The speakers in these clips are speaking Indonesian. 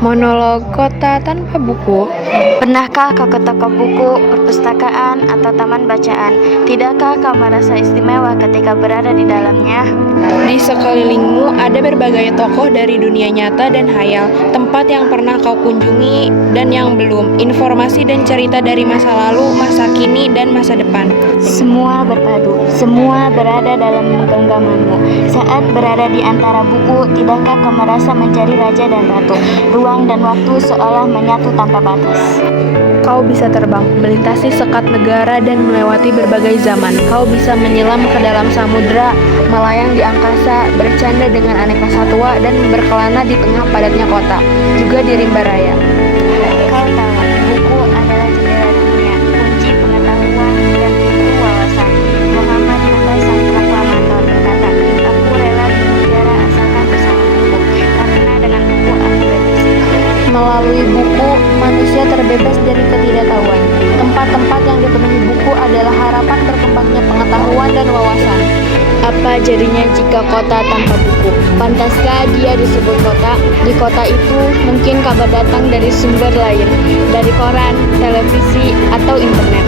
Monolog kota tanpa buku. Pernahkah kau ke toko buku, perpustakaan, atau taman bacaan? Tidakkah kau merasa istimewa ketika berada di dalamnya? Di sekelilingmu ada berbagai tokoh dari dunia nyata dan hayal, tempat yang pernah kau kunjungi dan yang belum, informasi dan cerita dari masa lalu, masa kini, dan masa depan. Semua berpadu, semua berada dalam genggamanmu. Saat berada di antara buku, tidakkah kau merasa menjadi raja dan ratu? Ruang dan waktu seolah menyatu tanpa batas. Kau bisa terbang, melintasi sekat negara dan melewati berbagai zaman. Kau bisa menyelam ke dalam samudera, melayang di angkasa, bercanda dengan aneka satwa, dan berkelana di tengah padatnya kota, juga di rimba raya. Kau tahu, buku adalah jendela dunia, kunci pengetahuan dan pintu wawasan. Muhammad Hatta sang proklamator berkata, aku rela di penjara asalkan bersama buku, karena dengan buku aku bebas. Melalui buku, manusia terbebas dari ketidaktahuan. Tempat-tempat yang dipenuhi buku adalah harapan berkembangnya pengetahuan dan wawasan. Apa jadinya jika kota tanpa buku? Pantaskah dia disebut kota? Di kota itu mungkin kabar datang dari sumber lain, dari koran, televisi, atau internet.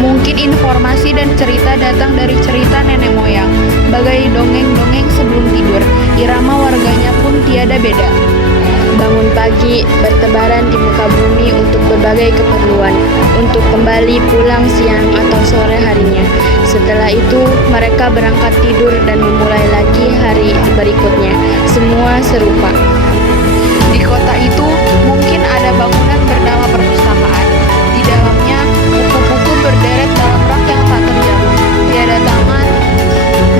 Mungkin informasi dan cerita datang dari cerita nenek moyang, bagai dongeng-dongeng sebelum tidur. Irama warganya pun tiada beda. Bangun pagi, bertebaran di muka bumi untuk berbagai keperluan, untuk kembali pulang siang atau sore harinya. Setelah itu, mereka berangkat tidur dan memulai lagi hari berikutnya. Semua serupa. Di kota itu, mungkin ada bangunan bernama perpustakaan. Di dalamnya, buku-buku berderet dalam rak yang tak terjamah. Tiada tangan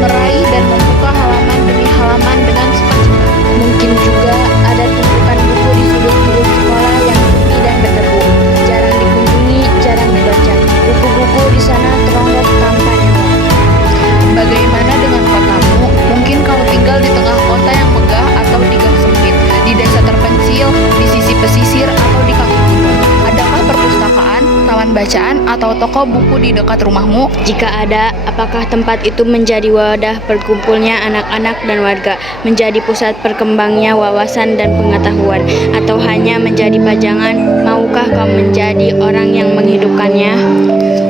meraih dan membuka halaman demi halaman dengan sukacita. Mungkin juga ada tumpukan buku di sudut-sudut sekolah yang sepi dan berdebu. Jarang dikunjungi, jarang dibaca. Buku-buku di sana teronggok tanpa nyawa. Bagaimana dengan kotamu? Mungkin kau tinggal di tengah kota yang megah atau di gang sempit, di desa terpencil, di sisi pesisir, atau di kaki gunung. Adakah perpustakaan, taman bacaan, atau toko buku di dekat rumahmu? Jika ada, apakah tempat itu menjadi wadah berkumpulnya anak-anak dan warga, menjadi pusat berkembangnya wawasan dan pengetahuan, atau hanya menjadi pajangan? Maukah kau menjadi orang yang menghidupkannya?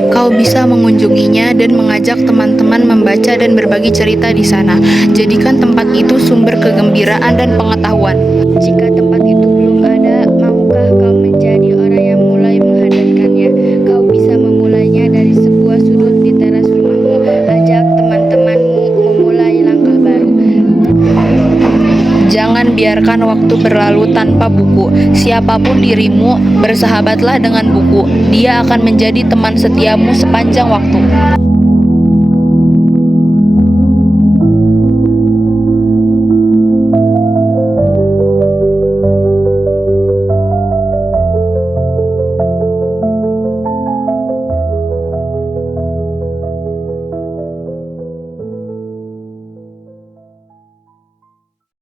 Kau bisa mengunjunginya dan mengajak teman-teman membaca dan berbagi cerita di sana. Jadikan tempat itu sumber kegembiraan dan pengetahuan. Jika tempat itu belum ada, maukah kau menjadi orang yang mulai menghadirkannya? Kau bisa memulainya dari sebuah sudut di teras rumahmu. Ajak teman-temanmu memulai langkah baru. Jangan biarkan waktu berlalu tanpa buku. Siapapun dirimu, bersahabatlah dengan buku. Dia akan menjadi teman setiamu sepanjang waktu.